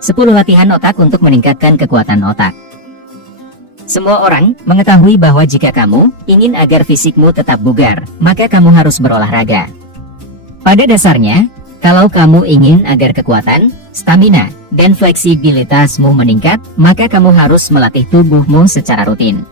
10 latihan otak untuk meningkatkan kekuatan otak. Semua orang mengetahui bahwa jika kamu ingin agar fisikmu tetap bugar, maka kamu harus berolahraga. Pada dasarnya, kalau kamu ingin agar kekuatan, stamina, dan fleksibilitasmu meningkat, maka kamu harus melatih tubuhmu secara rutin.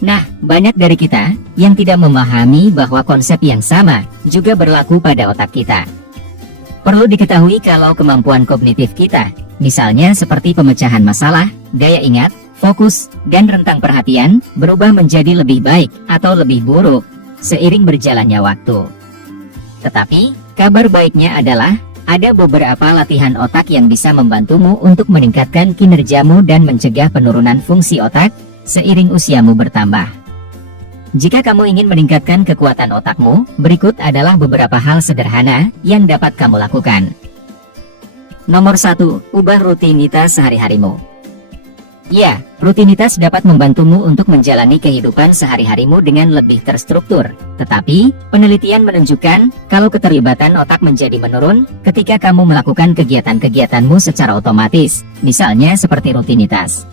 Nah, banyak dari kita yang tidak memahami bahwa konsep yang sama juga berlaku pada otak kita. Perlu diketahui kalau kemampuan kognitif kita, misalnya seperti pemecahan masalah, daya ingat, fokus, dan rentang perhatian, berubah menjadi lebih baik atau lebih buruk seiring berjalannya waktu. Tetapi, kabar baiknya adalah, ada beberapa latihan otak yang bisa membantumu untuk meningkatkan kinerjamu dan mencegah penurunan fungsi otak seiring usiamu bertambah. Jika kamu ingin meningkatkan kekuatan otakmu, berikut adalah beberapa hal sederhana yang dapat kamu lakukan. Nomor 1, ubah rutinitas sehari-harimu. Ya, rutinitas dapat membantumu untuk menjalani kehidupan sehari-harimu dengan lebih terstruktur. Tetapi, penelitian menunjukkan kalau keterlibatan otak menjadi menurun ketika kamu melakukan kegiatan-kegiatanmu secara otomatis, misalnya seperti rutinitas.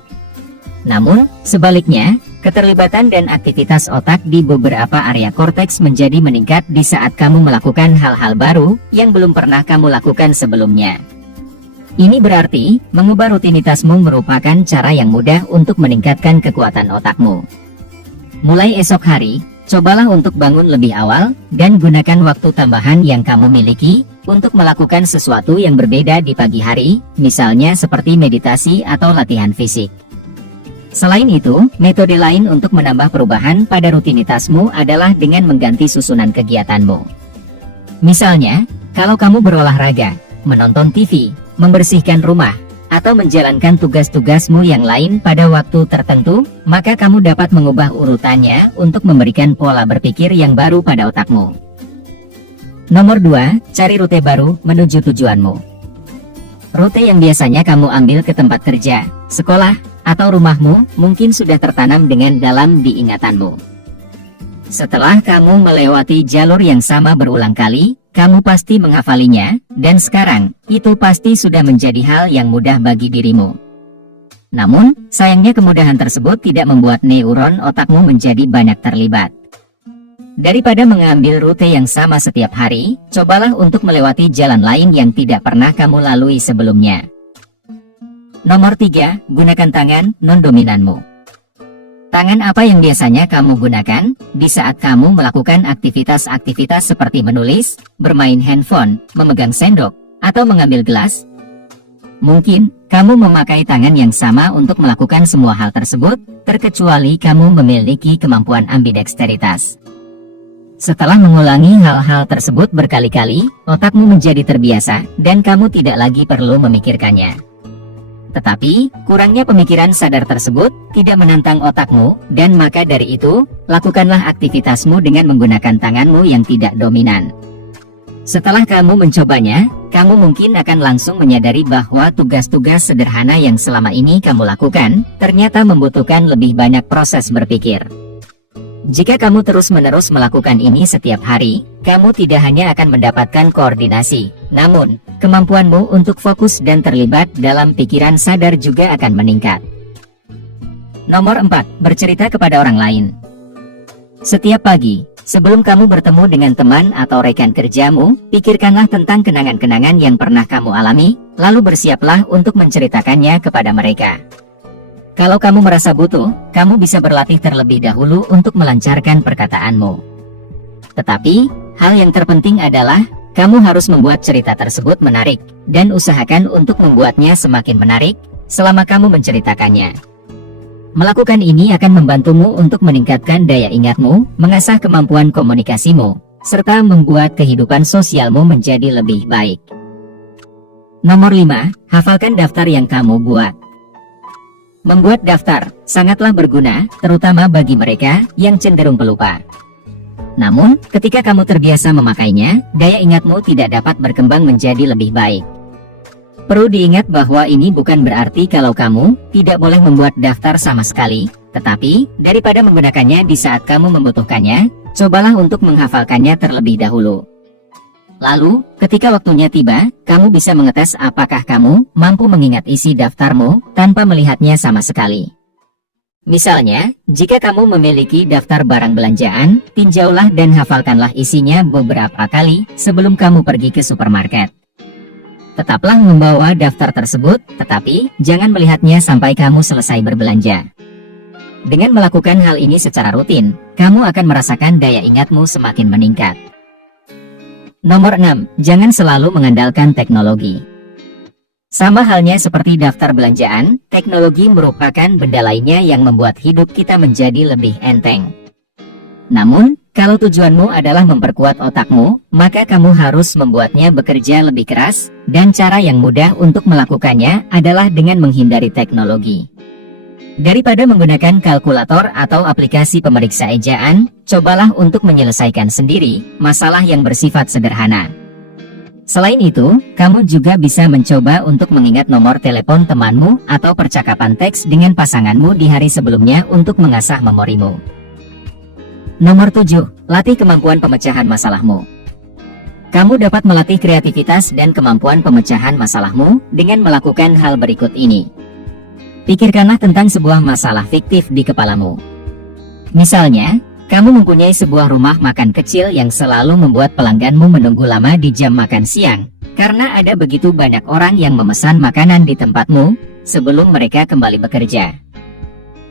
Namun, sebaliknya, keterlibatan dan aktivitas otak di beberapa area korteks menjadi meningkat di saat kamu melakukan hal-hal baru yang belum pernah kamu lakukan sebelumnya. Ini berarti, mengubah rutinitasmu merupakan cara yang mudah untuk meningkatkan kekuatan otakmu. Mulai esok hari, cobalah untuk bangun lebih awal, dan gunakan waktu tambahan yang kamu miliki untuk melakukan sesuatu yang berbeda di pagi hari, misalnya seperti meditasi atau latihan fisik. Selain itu, metode lain untuk menambah perubahan pada rutinitasmu adalah dengan mengganti susunan kegiatanmu. Misalnya, kalau kamu berolahraga, menonton TV, membersihkan rumah, atau menjalankan tugas-tugasmu yang lain pada waktu tertentu, maka kamu dapat mengubah urutannya untuk memberikan pola berpikir yang baru pada otakmu. Nomor 2, cari rute baru menuju tujuanmu. Rute yang biasanya kamu ambil ke tempat kerja, sekolah, atau rumahmu mungkin sudah tertanam dengan dalam di ingatanmu. Setelah kamu melewati jalur yang sama berulang kali, kamu pasti menghafalinya, dan sekarang, itu pasti sudah menjadi hal yang mudah bagi dirimu. Namun, sayangnya kemudahan tersebut tidak membuat neuron otakmu menjadi banyak terlibat. Daripada mengambil rute yang sama setiap hari, cobalah untuk melewati jalan lain yang tidak pernah kamu lalui sebelumnya. Nomor 3, gunakan tangan non-dominanmu. Tangan apa yang biasanya kamu gunakan di saat kamu melakukan aktivitas-aktivitas seperti menulis, bermain handphone, memegang sendok, atau mengambil gelas? Mungkin, kamu memakai tangan yang sama untuk melakukan semua hal tersebut, terkecuali kamu memiliki kemampuan ambidexteritas. Setelah mengulangi hal-hal tersebut berkali-kali, otakmu menjadi terbiasa, dan kamu tidak lagi perlu memikirkannya. Tetapi, kurangnya pemikiran sadar tersebut tidak menantang otakmu, dan maka dari itu, lakukanlah aktivitasmu dengan menggunakan tanganmu yang tidak dominan. Setelah kamu mencobanya, kamu mungkin akan langsung menyadari bahwa tugas-tugas sederhana yang selama ini kamu lakukan, ternyata membutuhkan lebih banyak proses berpikir. Jika kamu terus-menerus melakukan ini setiap hari, kamu tidak hanya akan mendapatkan koordinasi, namun, kemampuanmu untuk fokus dan terlibat dalam pikiran sadar juga akan meningkat. Nomor 4, bercerita kepada orang lain. Setiap pagi, sebelum kamu bertemu dengan teman atau rekan kerjamu, pikirkanlah tentang kenangan-kenangan yang pernah kamu alami, lalu bersiaplah untuk menceritakannya kepada mereka. Kalau kamu merasa butuh, kamu bisa berlatih terlebih dahulu untuk melancarkan perkataanmu. Tetapi, hal yang terpenting adalah, kamu harus membuat cerita tersebut menarik, dan usahakan untuk membuatnya semakin menarik, selama kamu menceritakannya. Melakukan ini akan membantumu untuk meningkatkan daya ingatmu, mengasah kemampuan komunikasimu, serta membuat kehidupan sosialmu menjadi lebih baik. Nomor 5, hafalkan daftar yang kamu buat. Membuat daftar sangatlah berguna, terutama bagi mereka yang cenderung pelupa. Namun, ketika kamu terbiasa memakainya, daya ingatmu tidak dapat berkembang menjadi lebih baik. Perlu diingat bahwa ini bukan berarti kalau kamu tidak boleh membuat daftar sama sekali, tetapi, daripada menggunakannya di saat kamu membutuhkannya, cobalah untuk menghafalkannya terlebih dahulu. Lalu, ketika waktunya tiba, kamu bisa mengetes apakah kamu mampu mengingat isi daftarmu tanpa melihatnya sama sekali. Misalnya, jika kamu memiliki daftar barang belanjaan, tinjaulah dan hafalkanlah isinya beberapa kali sebelum kamu pergi ke supermarket. Tetaplah membawa daftar tersebut, tetapi jangan melihatnya sampai kamu selesai berbelanja. Dengan melakukan hal ini secara rutin, kamu akan merasakan daya ingatmu semakin meningkat. Nomor 6. Jangan selalu mengandalkan teknologi. Sama halnya seperti daftar belanjaan, teknologi merupakan benda lainnya yang membuat hidup kita menjadi lebih enteng. Namun, kalau tujuanmu adalah memperkuat otakmu, maka kamu harus membuatnya bekerja lebih keras, dan cara yang mudah untuk melakukannya adalah dengan menghindari teknologi. Daripada menggunakan kalkulator atau aplikasi pemeriksa ejaan, cobalah untuk menyelesaikan sendiri masalah yang bersifat sederhana. Selain itu, kamu juga bisa mencoba untuk mengingat nomor telepon temanmu atau percakapan teks dengan pasanganmu di hari sebelumnya untuk mengasah memorimu. Nomor 7. Latih kemampuan pemecahan masalahmu. Kamu dapat melatih kreativitas dan kemampuan pemecahan masalahmu dengan melakukan hal berikut ini. Pikirkanlah tentang sebuah masalah fiktif di kepalamu. Misalnya, kamu mempunyai sebuah rumah makan kecil yang selalu membuat pelangganmu menunggu lama di jam makan siang, karena ada begitu banyak orang yang memesan makanan di tempatmu sebelum mereka kembali bekerja.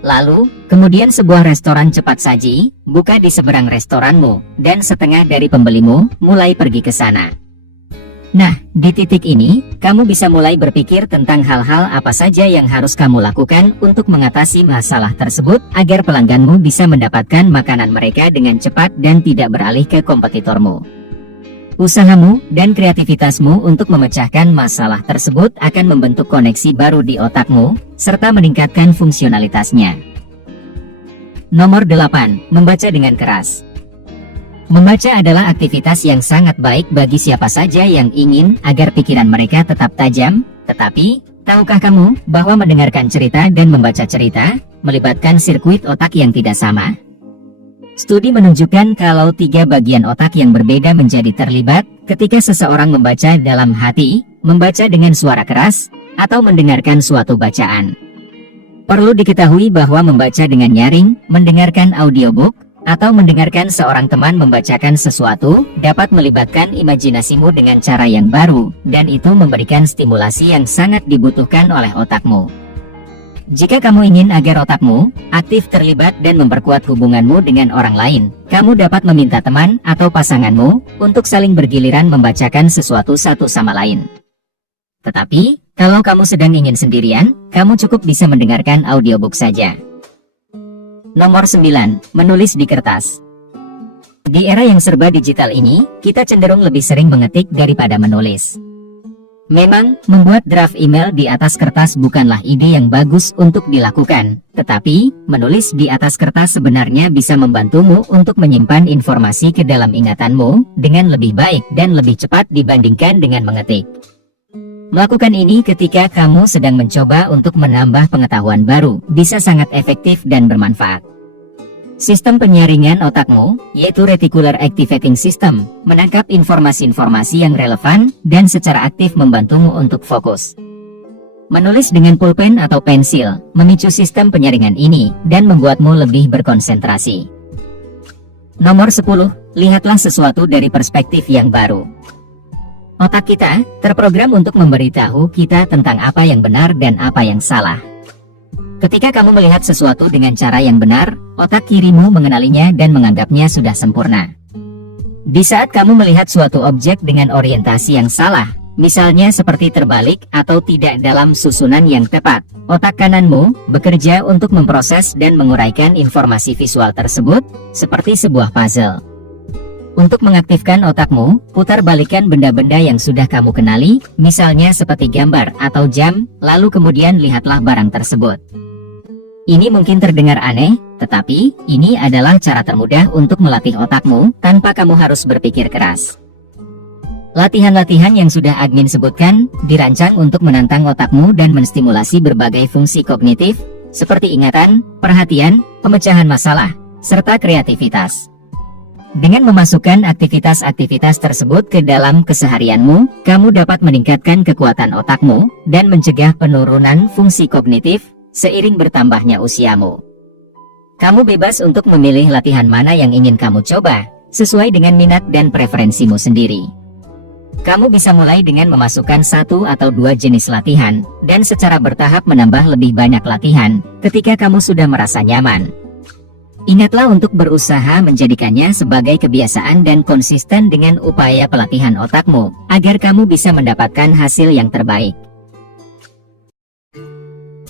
Lalu, kemudian sebuah restoran cepat saji buka di seberang restoranmu, dan setengah dari pembelimu mulai pergi ke sana. Nah, di titik ini, kamu bisa mulai berpikir tentang hal-hal apa saja yang harus kamu lakukan untuk mengatasi masalah tersebut agar pelangganmu bisa mendapatkan makanan mereka dengan cepat dan tidak beralih ke kompetitormu. Usahamu dan kreativitasmu untuk memecahkan masalah tersebut akan membentuk koneksi baru di otakmu, serta meningkatkan fungsionalitasnya. Nomor 8. Membaca dengan keras. Membaca adalah aktivitas yang sangat baik bagi siapa saja yang ingin agar pikiran mereka tetap tajam, tetapi, tahukah kamu bahwa mendengarkan cerita dan membaca cerita melibatkan sirkuit otak yang tidak sama? Studi menunjukkan kalau 3 bagian otak yang berbeda menjadi terlibat ketika seseorang membaca dalam hati, membaca dengan suara keras, atau mendengarkan suatu bacaan. Perlu diketahui bahwa membaca dengan nyaring, mendengarkan audiobook, atau mendengarkan seorang teman membacakan sesuatu dapat melibatkan imajinasimu dengan cara yang baru, dan itu memberikan stimulasi yang sangat dibutuhkan oleh otakmu. Jika kamu ingin agar otakmu aktif terlibat dan memperkuat hubunganmu dengan orang lain, kamu dapat meminta teman atau pasanganmu untuk saling bergiliran membacakan sesuatu satu sama lain. Tetapi, kalau kamu sedang ingin sendirian, kamu cukup bisa mendengarkan audiobook saja. Nomor 9. Menulis di kertas. Di era yang serba digital ini, kita cenderung lebih sering mengetik daripada menulis. Memang, membuat draft email di atas kertas bukanlah ide yang bagus untuk dilakukan, tetapi, menulis di atas kertas sebenarnya bisa membantumu untuk menyimpan informasi ke dalam ingatanmu dengan lebih baik dan lebih cepat dibandingkan dengan mengetik. Melakukan ini ketika kamu sedang mencoba untuk menambah pengetahuan baru, bisa sangat efektif dan bermanfaat. Sistem penyaringan otakmu, yaitu Reticular Activating System, menangkap informasi-informasi yang relevan dan secara aktif membantumu untuk fokus. Menulis dengan pulpen atau pensil, memicu sistem penyaringan ini dan membuatmu lebih berkonsentrasi. Nomor 10. Lihatlah sesuatu dari perspektif yang baru. Otak kita terprogram untuk memberitahu kita tentang apa yang benar dan apa yang salah. Ketika kamu melihat sesuatu dengan cara yang benar, otak kirimu mengenalinya dan menganggapnya sudah sempurna. Di saat kamu melihat suatu objek dengan orientasi yang salah, misalnya seperti terbalik atau tidak dalam susunan yang tepat, otak kananmu bekerja untuk memproses dan menguraikan informasi visual tersebut, seperti sebuah puzzle. Untuk mengaktifkan otakmu, putar balikan benda-benda yang sudah kamu kenali, misalnya seperti gambar atau jam, lalu kemudian lihatlah barang tersebut. Ini mungkin terdengar aneh, tetapi ini adalah cara termudah untuk melatih otakmu tanpa kamu harus berpikir keras. Latihan-latihan yang sudah admin sebutkan dirancang untuk menantang otakmu dan menstimulasi berbagai fungsi kognitif, seperti ingatan, perhatian, pemecahan masalah, serta kreativitas. Dengan memasukkan aktivitas-aktivitas tersebut ke dalam keseharianmu, kamu dapat meningkatkan kekuatan otakmu dan mencegah penurunan fungsi kognitif seiring bertambahnya usiamu. Kamu bebas untuk memilih latihan mana yang ingin kamu coba, sesuai dengan minat dan preferensimu sendiri. Kamu bisa mulai dengan memasukkan 1 atau 2 jenis latihan, dan secara bertahap menambah lebih banyak latihan ketika kamu sudah merasa nyaman. Ingatlah untuk berusaha menjadikannya sebagai kebiasaan dan konsisten dengan upaya pelatihan otakmu, agar kamu bisa mendapatkan hasil yang terbaik.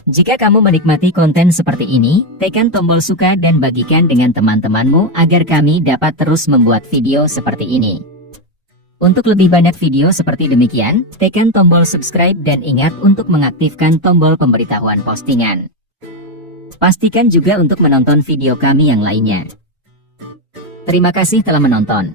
Jika kamu menikmati konten seperti ini, tekan tombol suka dan bagikan dengan teman-temanmu agar kami dapat terus membuat video seperti ini. Untuk lebih banyak video seperti demikian, tekan tombol subscribe dan ingat untuk mengaktifkan tombol pemberitahuan postingan. Pastikan juga untuk menonton video kami yang lainnya. Terima kasih telah menonton.